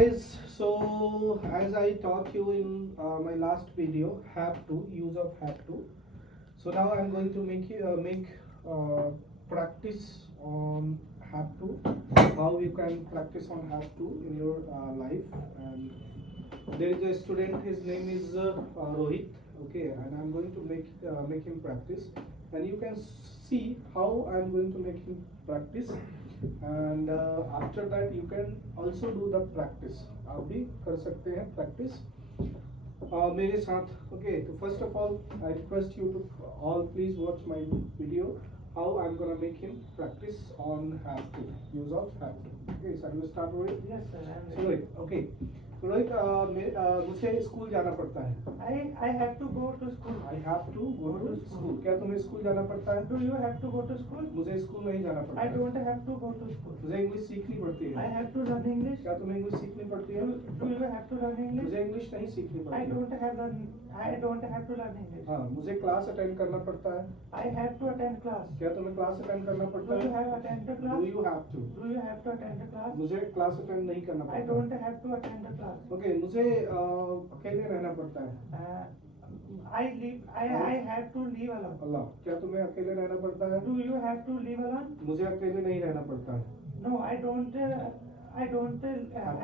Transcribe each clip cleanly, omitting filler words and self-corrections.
guys, so as I taught you in my last video, have to use of have to. So now I'm going to make practice on have to. How you can practice on have to in your life. And there is a student. His name is Rohit. Okay, and I'm going to make him practice, and you can see how I'm going to make him practice. And after that you can also do the practice. आप भी कर सकते हैं practice मेरे साथ. Okay, so first of all I request you to all please watch my video how I'm gonna make him practice on have to, use of have to. Okay, shall we start with it? Yes, sir. I'm So ready. Rohit, okay. Rohit मुझे school जाना पड़ता है. I have to go to school. I have to go to school. क्या तुम्हें school जाना पड़ता है? Do you have to go to school? मुझे स्कूल नहीं जाना पड़ता I है. don't have to go to school. मुझे इंग्लिश सीखनी पड़ती I है. have to learn English. क्या तुम्हें इंग्लिश सीखनी पड़ती है? Do you have to learn English? मुझे इंग्लिश नहीं सीखनी I पड़ती. don't have to learn English. हाँ, मुझे क्लास अटेंड करना पड़ता है. I have to attend class. क्या तुम्हें क्लास अटेंड करना पड़ता Do you है? have attend the Do class? you have to? Do you have to attend the class? मुझे क्लास अटेंड नहीं करना I पड़ता. don't have to attend the class. Okay, मुझे अकेले रहना पड़ता है. I have to live alone. अल्लाह, क्या तुम्हें अकेले रहना पड़ता है? Do you have to live alone? मुझे अकेले नहीं रहना पड़ता है. No, I don't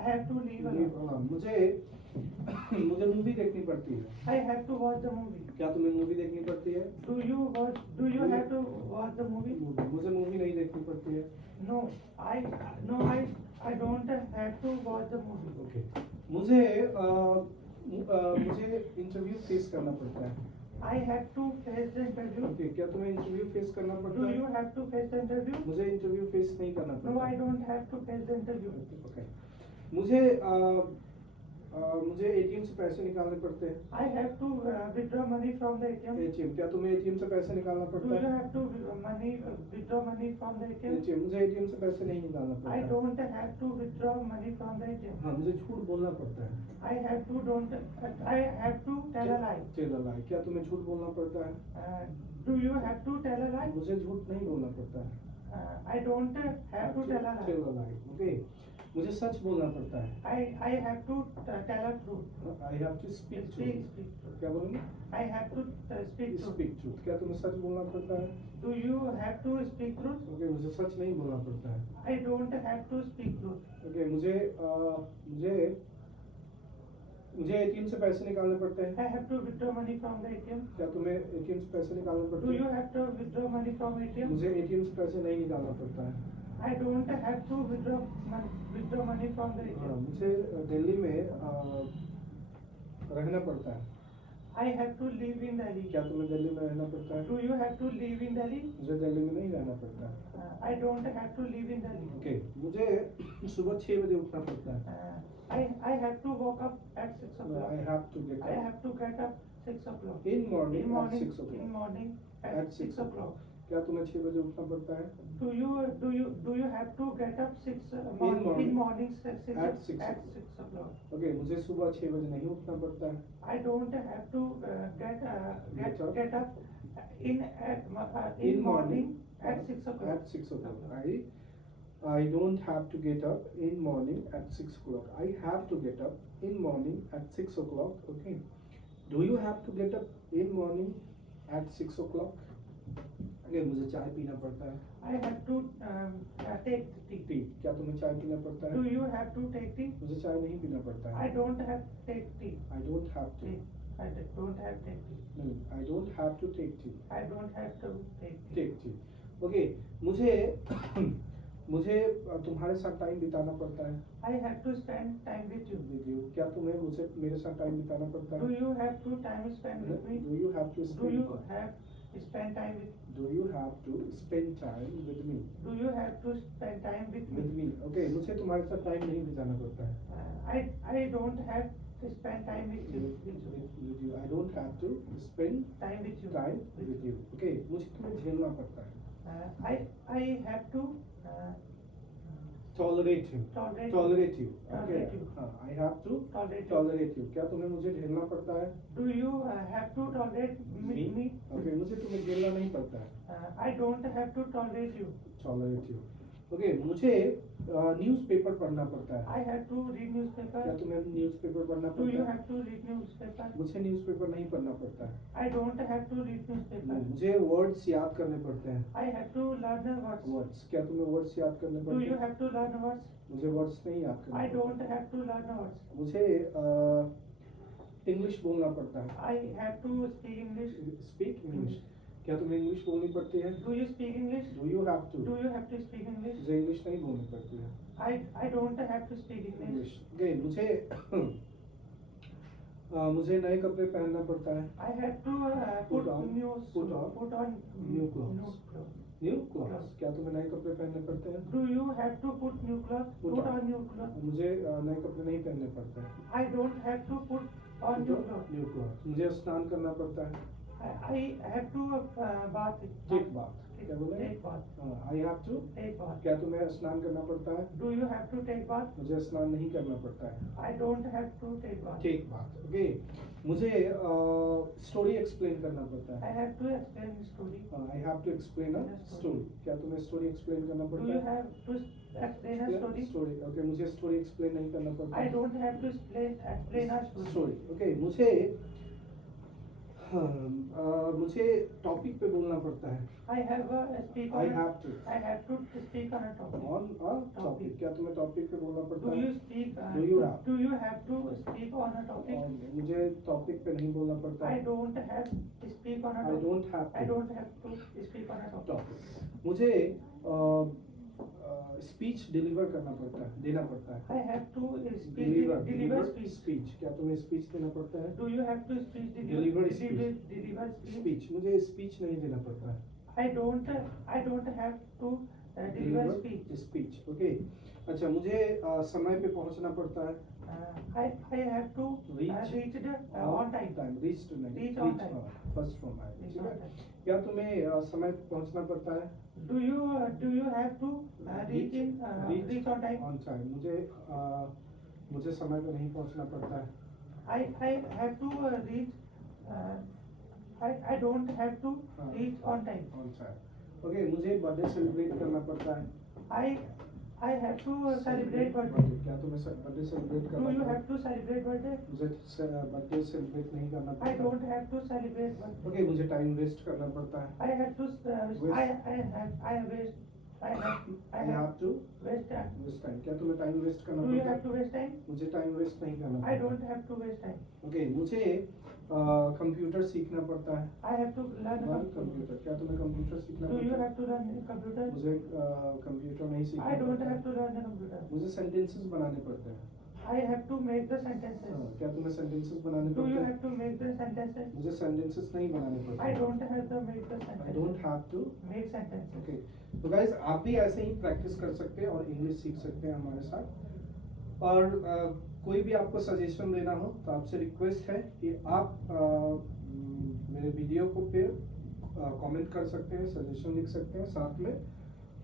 have to live alone. अल्लाह, मुझे मूवी देखनी पड़ती है. I have to watch the movie. क्या तुम्हें मूवी देखनी पड़ती है? Do you have to watch the movie? मुझे मूवी नहीं देखनी पड़ती है. No, I don't have to watch the movie. Okay, मुझे इंटरव्यू फेस करना पड़ता है. I have to face the interview. Okay, क्या तुम्हें इंटरव्यू फेस करना पड़ता Do है? you have to face the interview? मुझे इंटरव्यू फेस नहीं करना No, पड़ता. I don't have to face the interview. Okay, मुझे एटीएम से पैसे निकालने पड़ते हैं. I have to withdraw money from the ATM. ATM, क्या तुम्हें एटीएम से पैसे निकालना Do पड़ता you है? have to withdraw money from the ATM? ATM, मुझे एटीएम से पैसे नहीं निकालना पड़ता I है. don't have to withdraw money from the ATM. हाँ, मुझे झूठ बोलना पड़ता है. I have to tell a lie. Tell a lie, क्या तुम्हें झूठ बोलना पड़ता है? Do you have to tell a lie? मुझे झूठ नहीं बोलना पड़ता है. I don't have to tell a lie. Tell a lie. Okay, मुझे सच बोलना पड़ता है. I have to tell a truth. I have to speak Speak truth. truth. क्या बोलूँगी? I have to speak truth. Speak truth. क्या तुम्हें सच बोलना पड़ता है? Do you have to speak truth? Okay, मुझे सच नहीं बोलना पड़ता है. I don't have to speak truth. Okay, मुझे एटीएम से पैसे निकालने पड़ते हैं. I have to withdraw money from the ATM. क्या तुम्हें एटीएम से पैसे निकालने पड़ते Do हैं? you have to withdraw money from ATM? मुझे एटीएम से पैसे नहीं निकालना पड़ता है. I don't have to withdraw money from the हाँ, ATM. मुझे दिल्ली में रहना पड़ता है. I have to live in Delhi. क्या तुम्हें दिल्ली में रहना पड़ता है? Do you have to live in Delhi? मुझे दिल्ली में नहीं रहना पड़ता है. I don't have to live in Delhi. Okay, मुझे सुबह 6 बजे उठना पड़ता है. I have to wake up at 6 o'clock. I have to get I up have to get up 6 o'clock. in morning In at morning, 6 o'clock. in morning At at 6 o'clock. क्या तुम्हें 6 बजे उठना पड़ता है? Do you have to get up morning. in morning 6 At 6 at 6 o'clock? Okay, मुझे सुबह 6 बजे नहीं उठना पड़ता है. I don't have to get up in morning at 6 o'clock. At 6 o'clock. I don't have to get up in morning at 6 o'clock. I have to get up in morning at 6 o'clock. Okay. Do you have to get up in morning at 6 o'clock? अगर मुझे चाय पीना पड़ता है. I have to take tea. T, क्या तुम्हें चाय पीना पड़ता Do है? you have to take tea? मुझे चाय नहीं पीना पड़ता I है. don't have take tea. I don't have to. I don't have take tea. नहीं, I don't have to take tea. I don't have to take tea. Take tea. Okay. मुझे तुम्हारे साथ टाइम बिताना पड़ता है. I have to spend time with you. With you. क्या तुम्हें मुझे मेरे साथ टाइम बिताना पड़ता Do है? you have to time spend with me? Do you have to Do spend? you have spend time with? Do you have to spend time with me? Do you have to spend time with With me? me. Okay. मुझे तुम्हारे साथ time नहीं बिताना पड़ता है. I don't have to spend time with you. With you. I don't have to spend Time with you. time with you. Okay. मुझे तुम्हें झेलना पड़ता है. I have to Tolerate you. tolerate Tolerate you. Okay. Tolerate you. हाँ. I have to tolerate. tolerate you. क्या तुम्हें मुझे झेलना पड़ता है? Do you have to tolerate me? Okay. मुझे तुम्हें झेलना नहीं पड़ता है. I don't have to tolerate you. Tolerate you. Okay मुझे न्यूज़पेपर पढ़ना पड़ता है। I have to read newspaper. क्या तुम्हें न्यूज़पेपर पढ़ना Do you पड़ता है? have to read newspaper? मुझे न्यूज़पेपर नहीं पढ़ना पड़ता है। I don't have to read newspaper. मुझे वर्ड्स याद करने पड़ते हैं। I have to learn the words. Words क्या तुम्हें वर्ड्स याद करने Do पड़ते you हैं? have to learn the words? मुझे वर्ड्स नहीं याद करने I पड़ते। don't have to learn the words. मुझे इंग्लिश बोलना पड़ता है। I have to speak English. Speak English क्या तुम्हें इंग्लिश बोलनी पड़ती है? Do you speak English? Do you have to? Do you have to speak English? मुझे इंग्लिश नहीं बोलनी पड़ती है। I don't have to speak English. English okay मुझे मुझे नए कपड़े पहनना पड़ता है। I have to Put put on. new Put on. put on New clothes. New clothes. New clothes क्या तुम्हें नए कपड़े पहनने पड़ते हैं? Do you have to put new clothes? Put Put on. on new clothes. मुझे नए कपड़े नहीं पहनने पड़ते हैं। I don't have to put on new clothes. New clothes मुझे स्नान करना पड़ता है। I have to bath. Take bath क्या बोले? Take bath. I have to Take bath. क्या तुम्हें स्नान करना पड़ता है? Do you have to take bath? मुझे स्नान नहीं करना पड़ता है। I don't have to take bath. Take bath okay मुझे स्टोरी एक्सप्लेन करना पड़ता I है। have to explain the story. I have to explain a story क्या तुम्हें स्टोरी एक्सप्लेन करना Do पड़ता you है? have to explain a story? Story okay मुझे स्टोरी एक्सप्लेन नहीं करना पड़ता I don't have to explain a story. Story okay मुझे टॉपिक पे बोलना पड़ता है। I have a speak I on have to I have to speak on a topic. On a topic क्या तुम्हें टॉपिक पे बोलना पड़ता Do है? you speak? Do you have? Do you have to speak on a topic? और मुझे topic पे नहीं बोलना पड़ता I है। don't have to speak on a I topic. Don't have I don't have to speak on a topic. Topic मुझे speech deliver करना पड़ता है देना पड़ता है। I have to speak deliver deliver speech. Speech क्या तुम्हें स्पीच देना पड़ता है? Do you have to speak Deliver speech. deliver speech? Speech मुझे स्पीच नहीं देना पड़ता है। I don't have to deliver speech. Speech okay अच्छा मुझे समय पे पहुंचना पड़ता है। I have to Reach. reach on time. Reach to नहीं Reach on time. First from I Reach ठीक on है time. क्या तुम्हें समय पे पहुंचना पड़ता है? Do you have to reach on time? On time मुझे समय पे नहीं पहुंचना पड़ता है। I have to reach. I don't have to reach on time. On time okay मुझे बर्थडे सेलिब्रेट करना पड़ता है। I have to celebrate birthday. क्या तुम्हें बर्थडे सेलिब्रेट Do करना you पड़ता है? have to celebrate birthday? मुझे बर्थडे सेलिब्रेट नहीं करना I पड़ता। don't have to celebrate birthday. Okay मुझे टाइम वेस्ट करना पड़ता है। I have to Waste. I have to waste time. Waste time क्या तुम्हें टाइम वेस्ट करना Do you पड़ता have है? to waste time? मुझे टाइम वेस्ट नहीं करना I पड़ता। don't have to waste time. Okay मुझे कंप्यूटर सीखना पड़ता है। I have to learn computer. Computer क्या तुम्हें कंप्यूटर सीखना Do you पड़ता है? have to learn computer? मुझे कंप्यूटर नहीं सीखना I don't पड़ता have है। to learn the computer. मुझे सेंटेंसेस बनाने पड़ते हैं। I have to make the sentences. क्या तुम्हें सेंटेंसेस बनाने Do you पड़ते have हैं? to make the sentences? मुझे सेंटेंसेस नहीं बनाने I पड़ते। don't have to make the I sentences. Don't have to Make sentences. ओके तो गाइस आप भी ऐसे ही प्रैक्टिस कर सकते हैं और इंग्लिश सीख सकते हैं हमारे साथ। और कोई भी आपको सजेशन देना हो तो आपसे रिक्वेस्ट है कि आप मेरे वीडियो को पे कमेंट कर सकते हैं, सजेशन लिख सकते हैं। साथ में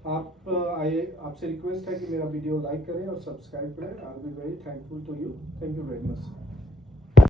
आपसे रिक्वेस्ट है कि मेरा वीडियो लाइक करें और सब्सक्राइब करें। I will be very thankful to you. Thank you very much.